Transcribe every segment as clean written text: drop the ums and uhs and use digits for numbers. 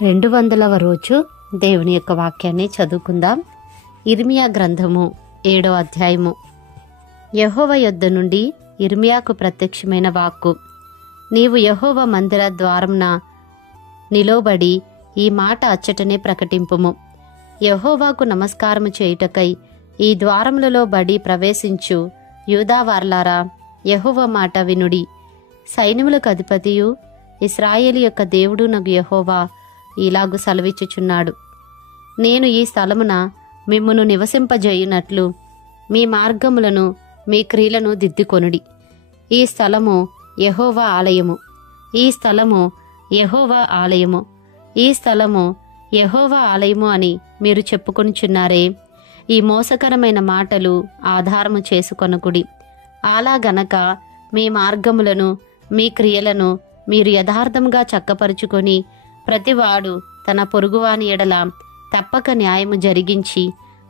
200వ రోజు దేవుని యొక్క వాక్యాన్ని చదువుకుందాం. ఇర్మియా గ్రంథము 7వ అధ్యాయము. యెహోవా యొద్ద నుండి ఇర్మియాకు ప్రత్యక్షమైన వాక్కు. నీవు యెహోవా మందిర ద్వారంన నిలవబడి ఈ మాట అచ్చటనే ప్రకటింపుము. యెహోవాకు నమస్కారము చేయుటకై ఈ ద్వారములలో బడి ప్రవేశించు యూదావార్లారా, యెహోవా మాట వినుడి. సైన్యములకు అధిపతియు ఇశ్రాయేలు యొక్క దేవుడు నగు యెహోవా ఇలాగు సెలవిచ్చుచున్నాడు. నేను ఈ స్థలమున మిమ్మును నివసింపజేయునట్లు మీ మార్గములను మీ క్రియలను దిద్దుకొనుడి. ఈ స్థలము యెహోవా ఆలయము, ఈ స్థలము యెహోవా ఆలయము, ఈ స్థలము యెహోవా ఆలయము అని మీరు చెప్పుకొనుచున్నారే. ఈ మోసకరమైన మాటలు ఆధారము చేసుకొనకుడి. అలాగనక మీ మార్గములను మీ క్రియలను మీరు యథార్థంగా చక్కపరుచుకొని ప్రతివాడు తన పొరుగువాని ఎడల తప్పక న్యాయము జరిగించి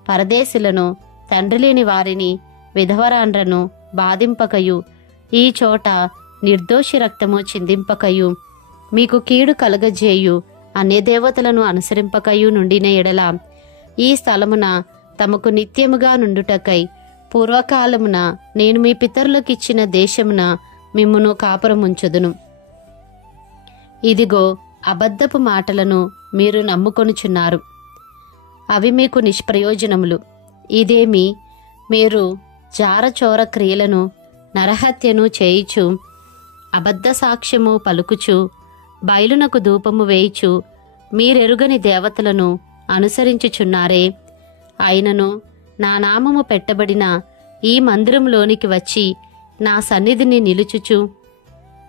పరదేశులను, తండ్రి లేని వారిని, విధవరాండ్రను బాధింపకయు ఈ చోట నిర్దోషి రక్తము చిందింపకయు మీకు కీడు కలగజేయు అన్య దేవతలను అనుసరింపకయు నుండిన ఎడల ఈ స్థలమున తమకు నిత్యముగా నుండుటకై పూర్వకాలమున నేను మీ పితరులకిచ్చిన దేశమున మిమ్మును కాపురముంచుదును. ఇదిగో అబద్ధపు మాటలను మీరు నమ్ముకొనుచున్నారు, అవి మీకు నిష్ప్రయోజనములు. ఇదేమి, మీరు జారచోర క్రియలను నరహత్యను చేయుచు అబద్ధ సాక్ష్యము పలుకుచు బయలునకు ధూపము వేయుచు మీరెరుగని దేవతలను అనుసరించుచున్నారే. అయినను నా నామము పెట్టబడిన ఈ మందిరంలోనికి వచ్చి నా సన్నిధిని నిలుచుచు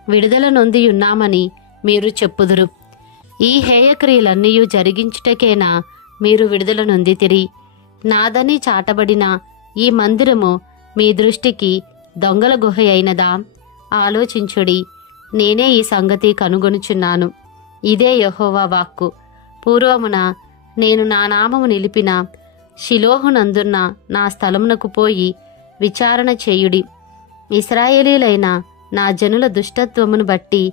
విడుదల నొందియున్నామని మీరు చెప్పుదురు. ఈ హేయక్రియలన్నీ జరిగించుటకేనా మీరు విడుదల నొందితిరి? నాదని చాటబడిన ఈ మందిరము మీ దృష్టికి దొంగల గుహ అయినదా? ఆలోచించుడి, నేనే ఈ సంగతి కనుగొనుచున్నాను. ఇదే యెహోవా వాక్కు. పూర్వమున నేను నా నామము నిలిపిన షిలోహునందున్న నా స్థలమునకు పోయి విచారణ చేయుడి. ఇశ్రాయేలీలైన నా జనుల దుష్టత్వమును బట్టి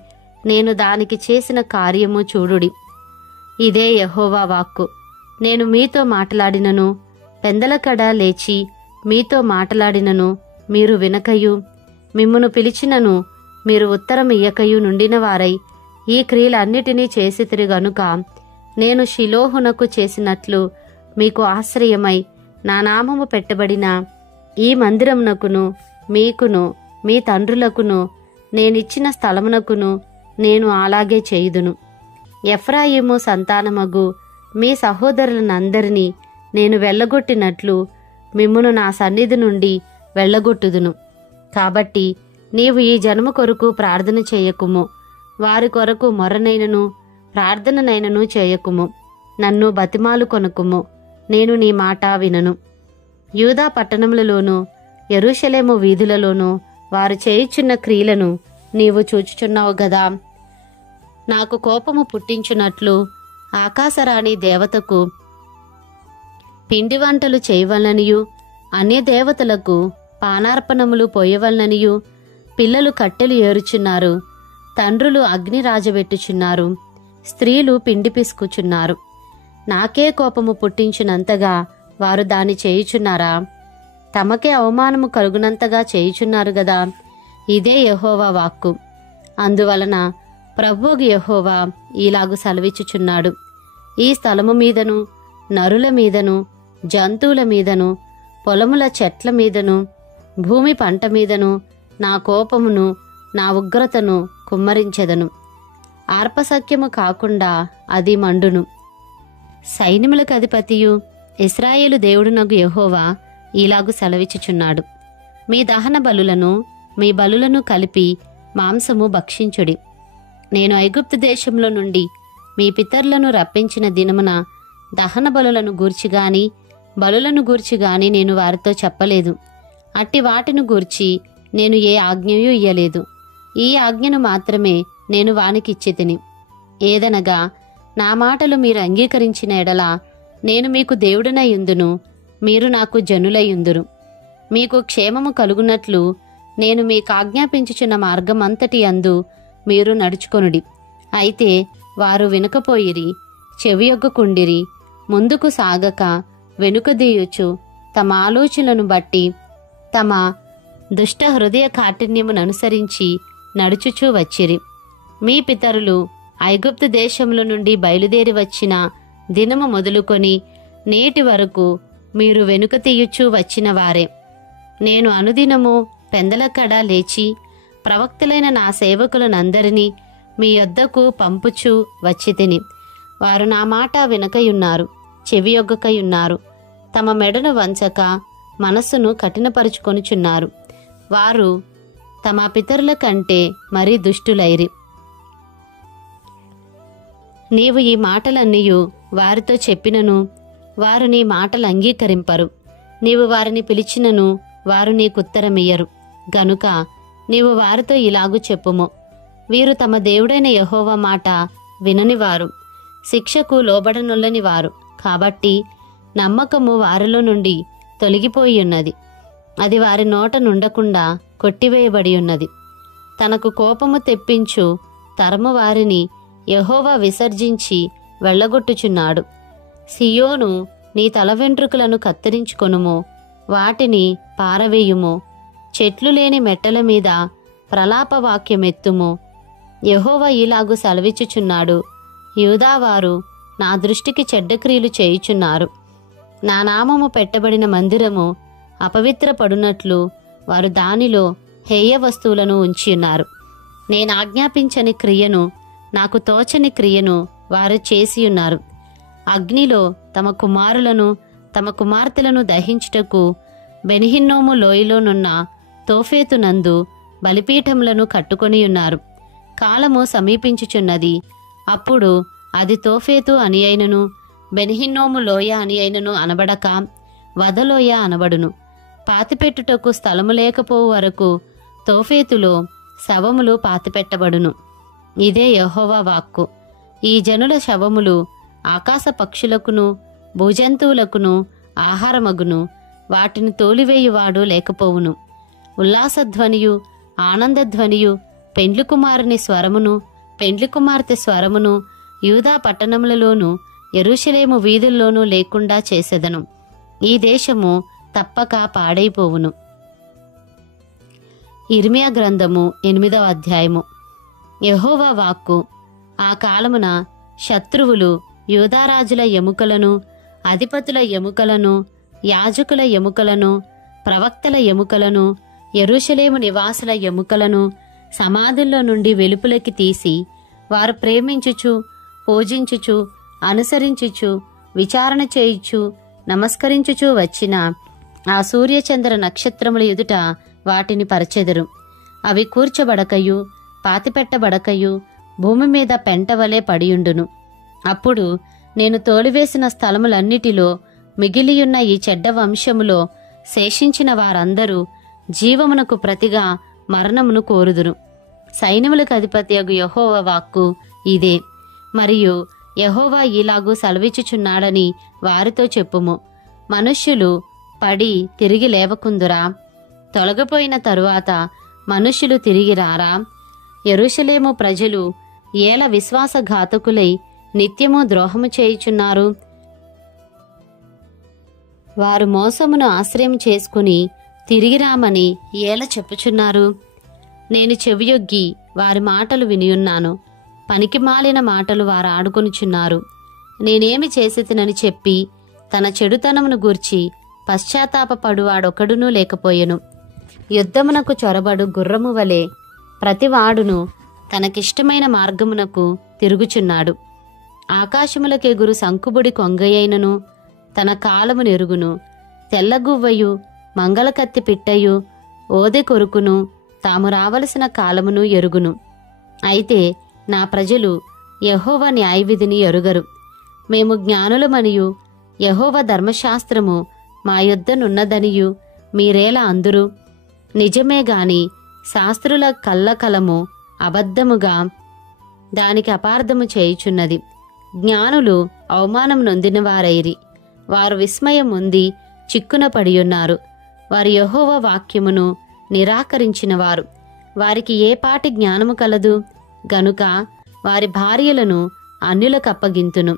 నేను దానికి చేసిన కార్యము చూడుడి. ఇదే యెహోవా వాక్కు. నేను మీతో మాట్లాడినను, పెందలకడ లేచి మీతో మాట్లాడినను మీరు వినకయు, మిమ్మును పిలిచినను మీరు ఉత్తరం ఇయ్యకయు నుండిన వారై ఈ క్రియలన్నిటినీ చేసితిరి గనుక నేను షిలోహునకు చేసినట్లు మీకు ఆశ్రయమై నా నామము పెట్టబడిన ఈ మందిరమునకును మీకును మీ తండ్రులకును నేనిచ్చిన స్థలమునకును నేను అలాగే చేయుదును. ఎఫ్రాయిము సంతానమగు మీ సహోదరులనందరినీ నేను వెళ్ళగొట్టినట్లు మిమ్మును నా సన్నిధి నుండి వెళ్ళగొట్టుదును. కాబట్టి నీవు ఈ జనము కొరకు ప్రార్థన చేయకుము, వారి కొరకు మొరనైనను ప్రార్థననైనను చేయకుము. నన్ను బతిమాలు కొనుకుము, నేను నీ మాట వినను. యూదా పట్టణములలోనూ యెరూషలేము వీధులలోనూ వారు చేయుచున్న క్రియలను నీవు చూచుచున్నావు గదా. నాకు కోపము పుట్టించున్నట్లు ఆకాశరాణి దేవతకు పిండి వంటలు చేయవలననియు అన్య దేవతలకు పానార్పణములు పోయవలననియు పిల్లలు కట్టెలు ఏరుచున్నారు, తండ్రులు అగ్ని రాజబెట్టుచున్నారు, స్త్రీలు పిండి పిసుకుచున్నారు. నాకే కోపము పుట్టించినంతగా వారు దాన్ని చేయుచున్నారా? తమకే అవమానము కలుగునంతగా చేయుచున్నారు గదా. ఇదే యెహోవా వాక్కు. అందువలన ప్రభువు యెహోవా ఇలాగు సెలవిచ్చుచున్నాడు. ఈ స్థలము మీదను, నరుల మీదను, జంతువుల మీదను, పొలముల చెట్ల మీదను, భూమి పంట మీదను నా కోపమును నా ఉగ్రతను కుమ్మరించెదను. ఆర్పసఖ్యము కాకుండా అది మండును. సైన్యములకు అధిపతియు ఇశ్రాయేలు దేవుడునగు యెహోవా ఇలాగు సెలవిచ్చుచున్నాడు. మీ దహన బలులను మీ బలులను కలిపి మాంసము భక్షించుడి. నేను ఐగుప్తు దేశంలో నుండి మీ పితరులను రప్పించిన దినమున దహన బలులను గూర్చిగాని బలులను గూర్చిగాని నేను వారితో చెప్పలేదు. అట్టి వాటిని గూర్చి నేను ఏ ఆజ్ఞయూ ఇయ్యలేదు. ఈ ఆజ్ఞను మాత్రమే నేను వానికిచ్చితిని. ఏదనగా, నా మాటలు మీరు అంగీకరించిన ఎడల నేను మీకు దేవుడనయుందును, మీరు నాకు జనులయుందురు. మీకు క్షేమము కలుగునట్లు నేను మీకు ఆజ్ఞాపించుచున్న మార్గమంతటి యందు మీరు నడుచుకొనుడి. అయితే వారు వినకపోయిరి. చెవియొగ్గకుండిరి. ముందుకు సాగక వెనుకదీయుచు తమ ఆలోచనలను బట్టి తమ దుష్ట హృదయ కాఠిన్యముననుసరించి నడుచుచూ వచ్చిరి. మీ పితరులు ఐగుప్తు దేశముల నుండి బయలుదేరి వచ్చిన దినము మొదలుకొని నేటి వరకు మీరు వెనుక తీయుచూ వచ్చిన వారే. నేను అనుదినము పెందలకడ లేచి ప్రవక్తలైన నా సేవకులనందరినీ మీ యొద్దకు పంపుచూ వచ్చితిని. వారు నా మాట వినకయున్నారు, చెవియొగ్గకయున్నారు. తమ మెడను వంచక మనస్సును కఠినపరుచుకొనుచున్నారు. వారు తమ పితరుల కంటే మరీ దుష్టులైరి. నీవు ఈ మాటలన్నీయు వారితో చెప్పినను వారు నీ మాటలు అంగీకరింపరు. నీవు వారిని పిలిచినను వారు నీకుత్తరమియ్యరు. గనుక నీవు వారితో ఇలాగు చెప్పుము, వీరు తమ దేవుడైన యెహోవా మాట విననివారు, శిక్షకు లోబడనొల్లని వారు. కాబట్టి నమ్మకము వారిలో నుండి తొలగిపోయి ఉన్నది, అది వారి నోట నుండకుండా కొట్టివేయబడి ఉన్నది. తనకు కోపము తెప్పించు తరము వారిని యెహోవా విసర్జించి వెళ్ళగొట్టుచున్నాడు. సియోను, నీ తల వెంట్రుకలను కత్తిరించుకొనుము, వాటిని పారవేయుము. చెట్లు లేని మెట్టల మీద ప్రలాపవాక్యమెత్తుము. యెహోవా ఇలాగు సెలవిచ్చుచున్నాడు, యూదావారు నా దృష్టికి చెడ్డ క్రియలు చేయుచున్నారు. నా నామము పెట్టబడిన మందిరము అపవిత్రపడునట్లు వారు దానిలో హేయ వస్తువులను ఉంచియున్నారు. నేను ఆజ్ఞాపించని క్రియను, నాకు తోచని క్రియను వారు చేసియున్నారు. అగ్నిలో తమ కుమారులను తమ కుమార్తెలను దహించుటకు బెనిహిన్నోము లోయలోనున్న తోఫేతునందు బలిపీఠములను కట్టుకొనియున్నారు. కాలము సమీపించుచున్నది, అప్పుడు అది తోఫేతు అని అయినను బెనిహిన్నోము లోయ అని అయినను అనబడక వదలోయ అనబడును. పాతిపెట్టుటకు స్థలము లేకపోవు వరకు తోఫేతులో శవములు పాతిపెట్టబడును. ఇదే యెహోవా వాక్కు. ఈ జనుల శవములు ఆకాశ పక్షులకును భూజంతువులకును ఆహారమగును. వాటిని తోలివేయువాడు లేకపోవును. ఉల్లాసధ్వనియు ఆనందధ్వనియు పెండ్లి కుమారుని స్వరమును పెండ్లి కుమార్తె స్వరమును యూదా పట్టణములలోను యెరూషలేము వీధుల్లోనూ లేకుండా చేసెదను. ఈ దేశము తప్పక పాడైపోవును. ఇర్మియా గ్రంథము 8వ అధ్యాయము. యెహోవా వాక్కు. ఆ కాలమున శత్రువులు యూదారాజుల ఎముకలను, అధిపతుల ఎముకలను, యాజకుల ఎముకలను, ప్రవక్తల ఎముకలను, యెరూషలేము నివాసుల ఎముకలను సమాధుల్లో నుండి వెలుపులకి తీసి వారు ప్రేమించుచు పూజించుచు అనుసరించుచు విచారణ చేయుచు నమస్కరించుచూ వచ్చిన ఆ సూర్యచంద్ర నక్షత్రముల ఎదుట వాటిని పరచెదరు. అవి కూర్చబడకయు పాతిపెట్టబడకయు భూమి మీద పెంటవలే పడియుండును. అప్పుడు నేను తోలివేసిన స్థలములన్నిటిలో మిగిలియున్న ఈ చెడ్డ వంశములో శేషించిన వారందరూ జీవమునకు ప్రతిగా మరణమును కోరుదురు. సైన్యములకు అధిపతియగు యెహోవా వాక్కు ఇదే. మరియు యెహోవా ఇలాగు సెలవిచ్చుచున్నాడని వారితో చెప్పుము, మనుష్యులు పడి తిరిగి లేవకుందురా? తొలగిపోయిన తరువాత మనుష్యులు తిరిగి రారా? యెరూషలేము ప్రజలు ఏల విశ్వాసఘాతకులై నిత్యము ద్రోహము చేయుచున్నారు? వారు మోసమును ఆశ్రయం చేసుకుని తిరిగి రామని ఏల చెప్పుచున్నారు? నేను చెవియొగ్గి వారి మాటలు వినియున్నాను. పనికిమాలిన మాటలు వారు ఆడుకొనుచున్నారు. నేనేమి చేసితినని చెప్పి తన చెడుతనమును గూర్చి పశ్చాత్తాపపడువాడొకడునూ లేకపోయెను. యుద్ధమునకు చొరబడు గుర్రము వలె ప్రతివాడును తనకిష్టమైన మార్గమునకు తిరుగుచున్నాడు. ఆకాశములకెగురు సంకుబుడి కొంగయైనను తన కాలము నెరుగును. తెల్లగువ్వయు మంగళకత్తి పిట్టయు ఓదె కొరుకును తాము రావలసిన కాలమును ఎరుగును. అయితే నా ప్రజలు యెహోవా న్యాయవిధిని ఎరుగరు. మేము జ్ఞానులమనియు యెహోవా ధర్మశాస్త్రము మా యొద్దనున్నదనియు మీరేలా అందురు? నిజమే గాని శాస్త్రుల కల్లకలము అబద్ధముగా దానికి అపార్థము చేయుచున్నది. జ్ఞానులు అవమానం నొందినవారైరి. వారు విస్మయం పొంది చిక్కున పడియున్నారు. వారు యెహోవా వాక్యమును నిరాకరించినవారు. వారికి ఏ పాటి జ్ఞానము కలదు? గనుక వారి భార్యలను అన్యులకు అప్పగింతును.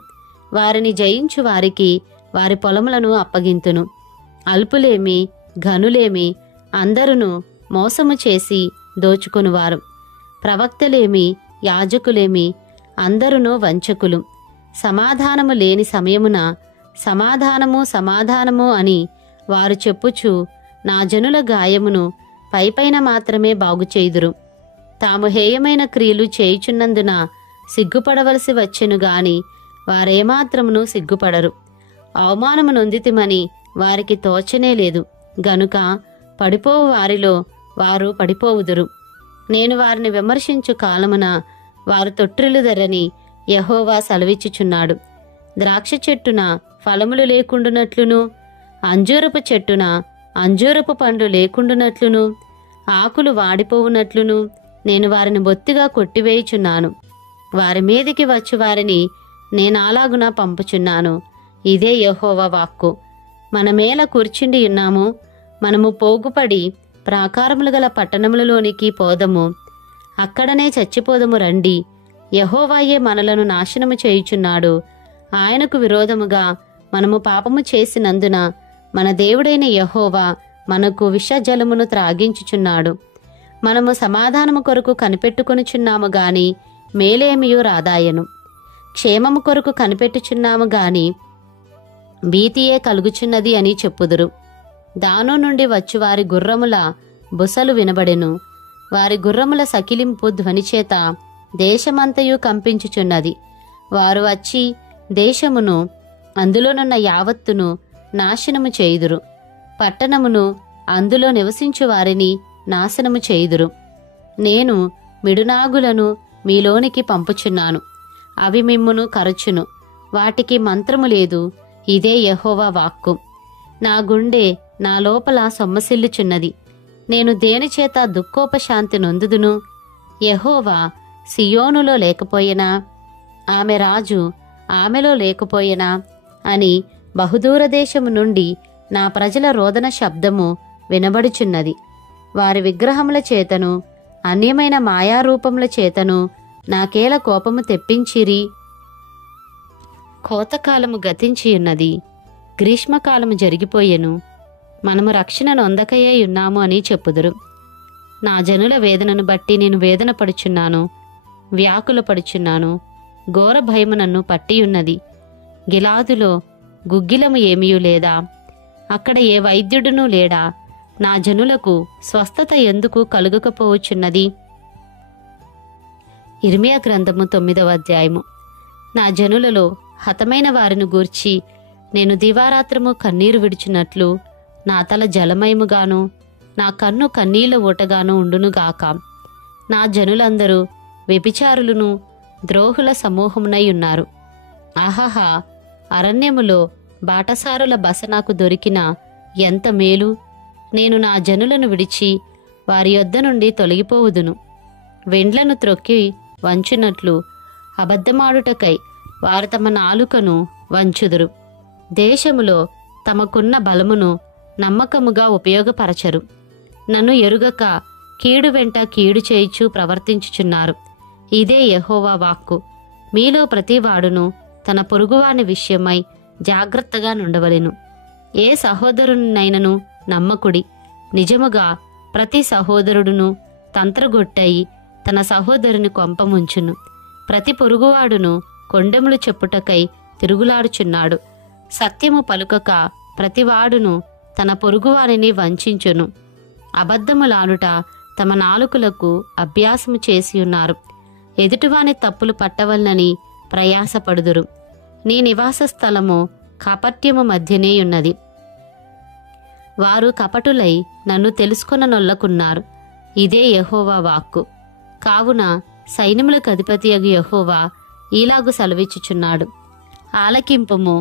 వారిని జయించు వారికి వారి పొలములను అప్పగింతును. అల్పులేమి ఘనులేమి అందరును మోసము చేసి దోచుకొనువారు. ప్రవక్తలేమి యాజకులేమి అందరును వంచకులు. సమాధానము లేని సమయమున సమాధానము సమాధానము అని వారు చెప్పుచు నా జనుల గాయమును పైపైన మాత్రమే బాగుచేయుదురు. తాము హేయమైన క్రియలు చేయుచున్నందున సిగ్గుపడవలసి వచ్చెను గాని వారేమాత్రమును సిగ్గుపడరు. అవమానము నొందితిమని వారికి తోచనే లేదు గనుక పడిపోవు వారిలో వారు పడిపోవుదురు. నేను వారిని విమర్శించు కాలమున వారు తొట్టిల్లుదరని యెహోవా సెలవిచ్చుచున్నాడు. ద్రాక్ష చెట్టున ఫలములు లేకుండునట్లును అంజూరపు చెట్టున అంజూరపు పండ్లు లేకుండునట్లును ఆకులు వాడిపోవునట్లును నేను వారిని బొత్తిగా కొట్టివేయుచున్నాను. వారి మీదికి వచ్చు వారిని నేనాలాగున పంపుచున్నాను. ఇదే యెహోవా వాక్కు. మనమేల కూర్చుండి ఉన్నాము. మనము పోగుపడి ప్రాకారములు గల పట్టణములలోనికి పోదము. అక్కడనే చచ్చిపోదము రండి. యెహోవాయే మనలను నాశనము చేయుచున్నాడు. ఆయనకు విరోధముగా మనము పాపము చేసినందున మన దేవుడైన యెహోవా మనకు విషజలమును త్రాగించుచున్నాడు. మనము సమాధానము కొరకు కనిపెట్టుకొనుచున్నాము గాని మేలేమియూ రాదాయను. క్షేమము కొరకు కనిపెట్టుచున్నాము గాని భీతియే కలుగుచున్నది అని చెప్పుదురు. దాను నుండి వచ్చు వారి గుర్రముల బుసలు వినబడెను. వారి గుర్రముల సకిలింపు ధ్వనిచేత దేశమంతయు కంపించుచున్నది. వారు వచ్చి దేశమును అందులోనున్న యావత్తును నాశనము చేయుదురు. పట్టణమును అందులో నివసించు వారిని నాశనము చేయుదురు. నేను మిడునాగులను మీలోనికి పంపుచున్నాను. అవి మిమ్మును కరచును. వాటికి మంత్రము లేదు. ఇదే యెహోవా వాక్కు. నా గుండె నా లోపల సొమ్మసిల్లుచున్నది. నేను దేనిచేత దుఃఖోపశాంతి నొందుదును? యెహోవా సియోనులో లేకపోయినా, ఆమె రాజు ఆమెలో లేకపోయినా అని బహుదూరదేశము నుండి నా ప్రజల రోదన శబ్దము వినబడుచున్నది. వారి విగ్రహముల చేతను అన్యమైన మాయారూపముల చేతను నాకేల కోపము తెప్పించిరి. కోతకాలము గతించియున్నది. గ్రీష్మకాలము జరిగిపోయెను. మనము రక్షణ నొందకయే ఉన్నాము అని చెప్పుదురు. నా జనుల వేదనను బట్టి నేను వేదన పడుచున్నాను, వ్యాకుల పడుచున్నాను. ఘోర భయము నన్ను పట్టియున్నది. గిలాదులో గుగ్గిలము ఏమీయూ లేదా? అక్కడ ఏ వైద్యుడునూ లేడా? నా జనులకు స్వస్థత ఎందుకు కలుగకపోవచ్చున్నది? ఇర్మియా గ్రంథము 9వ అధ్యాయము. నా జనులలో హతమైన వారిని గూర్చి నేను దివారాత్రము కన్నీరు విడిచినట్లు నా తల జలమయముగాను నా కన్ను కన్నీళ్ల ఊటగాను ఉండునుగాక. నా జనులందరూ వ్యభిచారులను ద్రోహుల సమూహమునై ఉన్నారు. ఆహాహా, అరణ్యములో బాటసారుల బస నాకు దొరికిన ఎంత మేలు! నేను నా జనులను విడిచి వారి యొద్ద నుండి తొలగిపోవుదును. వెండ్లను త్రొక్కి వంచునట్లు అబద్ధమాడుటకై వారు తమ నాలుకను వంచుదురు. దేశములో తమకున్న బలమును నమ్మకముగా ఉపయోగపరచరు. నన్ను ఎరుగక కీడు వెంట కీడు చేయిచు ప్రవర్తించుచున్నారు. ఇదే యెహోవా వాక్కు. మీలో ప్రతివాడును తన పొరుగువాని విషయమై జాగ్రత్తగా నుండవలెను. ఏ సహోదరునైనను నమ్మకుడి. నిజముగా ప్రతి సహోదరుడును తంత్రగొట్టయి తన సహోదరుని కొంపముంచును. ప్రతి పొరుగువాడును కొండెములు చెప్పుటకై తిరుగులాడుచున్నాడు. సత్యము పలుకక ప్రతివాడును తన పొరుగువారిని వంచించును. అబద్ధములానుట తమ నాలుకలకు అభ్యాసము చేసియున్నారు. ఎదుటివాని తప్పులు పట్టవలనని ప్రయాసపడుదురు. నీ నివాస స్థలము కాపట్యము మధ్యనే ఉన్నది. వారు కపటులై నన్ను తెలుసుకొననొల్లకున్నారు. ఇదే యెహోవా వాక్కు. కావున సైన్యములకు అధిపతియగు యెహోవా ఈలాగు సెలవిచ్చుచున్నాడు. ఆలకింపుము.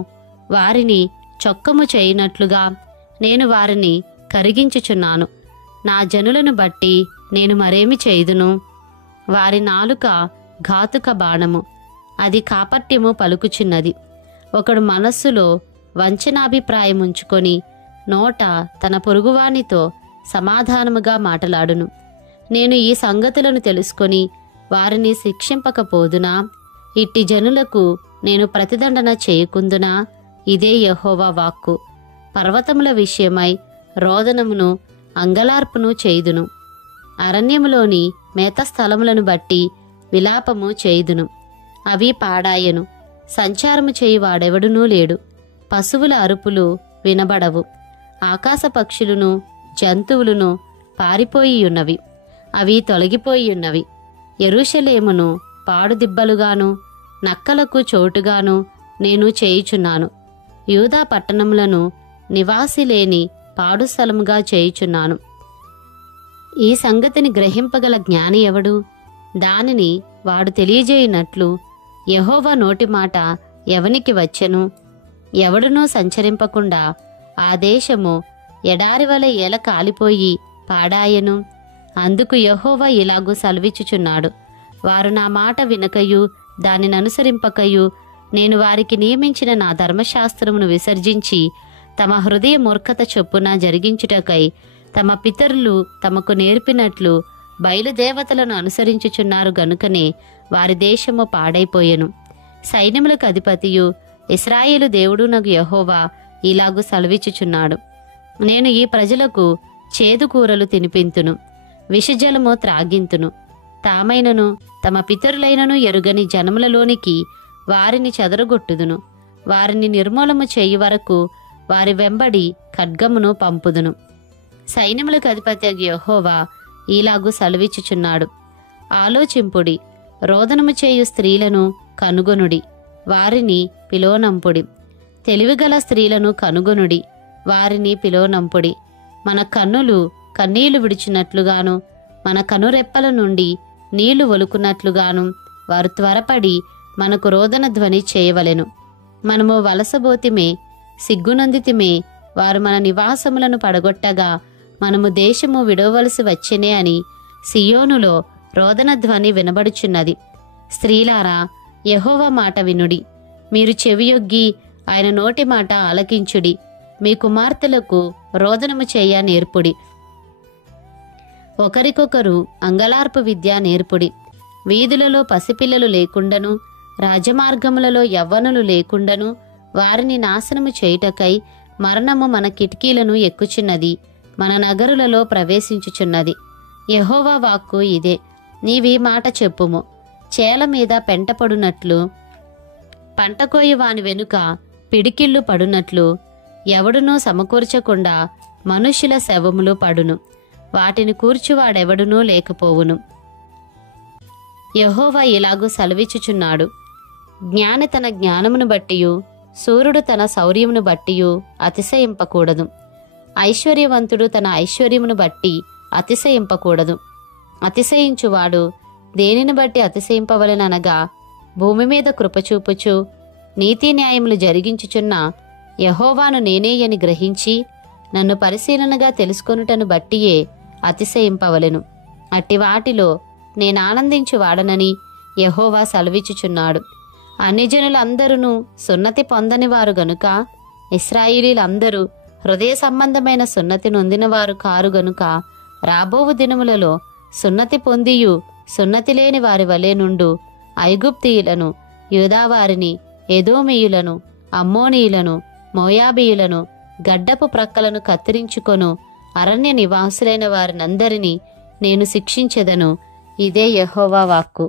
వారిని చొక్కము చేయునట్లుగా నేను వారిని కరిగించుచున్నాను. నా జనులను బట్టి నేను మరేమి చేయుదును? వారి నాలుక ఘాతుక బాణము, అది కాపట్యము పలుకుచున్నది. ఒకడు మనస్సులో వంచనాభిప్రాయముంచుకొని నోట తన పొరుగువానితో సమాధానముగా మాటలాడును. నేను ఈ సంగతులను తెలుసుకొని వారిని శిక్షింపకపోదునా? ఇట్టి జనులకు నేను ప్రతిదండన చేయకుందునా? ఇదే యెహోవా వాక్కు. పర్వతముల విషయమై రోదనమును అంగలార్పును చేయుదును. అరణ్యములోని మేతస్థలములను బట్టి విలాపము చేయుదును. అవి పాడాయను. సంచారము చేయువాడెవడునూ లేడు. పశువుల అరుపులు వినబడవు. ఆకాశ పక్షులను జంతువులను పారిపోయియున్నవి. అవి తొలగిపోయియున్నవి. యెరూషలేమును పాడుదిబ్బలుగాను నక్కలకు చోటుగాను నేను చేయుచున్నాను. యూదా పట్టణములను నివాసి లేని పాడు స్థలముగా చేయుచున్నాను. ఈ సంగతిని గ్రహింపగల జ్ఞాని ఎవడు? దానిని వాడు తెలియజేయునట్లు యెహోవా నోటి మాట ఎవనికి వచ్చెను? ఎవడునూ సంచరింపకుండా ఆ దేశము ఎడారివలె ఏల కాలిపోయి పాడాయెను. అందుకు యెహోవా ఇలాగు సెలవిచ్చుచున్నాడు: వారు నా మాట వినకయు దానిననుసరింపకయు నేను వారికి నియమించిన నా ధర్మశాస్త్రమును విసర్జించి తమ హృదయ మూర్ఖత చొప్పున జరిగించుటకై తమ పితరులు తమకు నేర్పినట్లు బయలుదేవతలను అనుసరించుచున్నారు గనుకనే వారి దేశము పాడైపోయెను. సైన్యములకు అధిపతియు ఇశ్రాయేలు దేవుడునగు యెహోవా ఇలాగు సెలవిచ్చుచున్నాడు: నేను ఈ ప్రజలకు చేదు కూరలు తినిపింతును, విషజలము త్రాగింతును. తామైనను తమ పితరులైనను ఎరుగని జనములలోనికి వారిని చెదరగొట్టుదును. వారిని నిర్మూలము చేయు వరకు వారి వెంబడి ఖడ్గమును పంపుదును. సైన్యములకు అధిపతి యెహోవా ఈలాగు సెలవిచ్చుచున్నాడు: ఆలోచింపుడి, రోదనము చేయు స్త్రీలను కనుగొనుడి, వారిని పిలోనంపుడి. తెలివిగల స్త్రీలను కనుగొనుడి, వారిని పిలోనంపుడి. మన కన్నులు కన్నీళ్లు విడిచినట్లుగాను మన కనురెప్పల నుండి నీళ్లు ఒలుకున్నట్లుగాను వారు త్వరపడి మనకు రోదన ధ్వని చేయవలెను. మనము వలసబోతిమే, సిగ్గునందితిమే, వారు మన నివాసములను పడగొట్టగా మనము దేశము విడవలసి వచ్చెనే అని సియోనులో రోదన ధ్వని వినబడుచున్నది. స్త్రీలారా, యెహోవా మాట వినుడి. మీరు చెవియొగ్గి ఆయన నోటి మాట ఆలకించుడి. మీ కుమార్తెలకు రోదనము చేయ నేర్పుడి. ఒకరికొకరు అంగలార్పు విద్య నేర్పుడి. వీధులలో పసిపిల్లలు లేకుండను రాజమార్గములలో యవ్వనులు లేకుండను వారిని నాశనము చేయుటకై మరణము మన కిటికీలను ఎక్కుచున్నది, మన నగరులలో ప్రవేశించుచున్నది. యెహోవా వాక్కు ఇదే. నీవీ మాట చెప్పుము. చేల మీద పెంటపడునట్లు పంటకోయి వాని వెనుక పిడికిళ్ళు పడునట్లు ఎవడునూ సమకూర్చకుండా మనుష్యుల శవములు పడును. వాటిని కూర్చువాడెవడునూ లేకపోవును. యెహోవా ఇలాగు సెలవిచ్చుచున్నాడు: జ్ఞాని తన జ్ఞానమును బట్టియు శూరుడు తన శౌర్యమును బట్టియు అతిశయింపకూడదు. ఐశ్వర్యవంతుడు తన ఐశ్వర్యమును బట్టి అతిశయింపకూడదు. అతిశయించువాడు దేనిని బట్టి అతిశయింపవలెననగా, భూమి మీద కృపచూపుచు నీతి న్యాయములు జరిగించుచున్న యెహోవాను నేనేయని గ్రహించి నన్ను పరిశీలనగా తెలుసుకొనుటను బట్టియే అతిశయింపవలెను. అట్టి వాటిలో నేనానందించువాడనని యెహోవా సెలవిచ్చుచున్నాడు. అన్యజనులందరూ సున్నతి పొందని వారు గనుక, ఇశ్రాయేలీలందరూ హృదయ సంబంధమైన సున్నతి నొందినవారు కారు గనుక, రాబోవు దినములలో సున్నతి పొందియు సున్నతి లేని వారి వలె నుండు ఐగుప్తీయులను, యూదావారిని, ఎదోమీయులను, అమ్మోనీయులను, మోయాబీయులను, గడ్డపు ప్రక్కలను కత్తిరించుకొను అరణ్య నివాసులైన వారినందరినీ నేను శిక్షించెదను. ఇదే యెహోవా వాక్కు.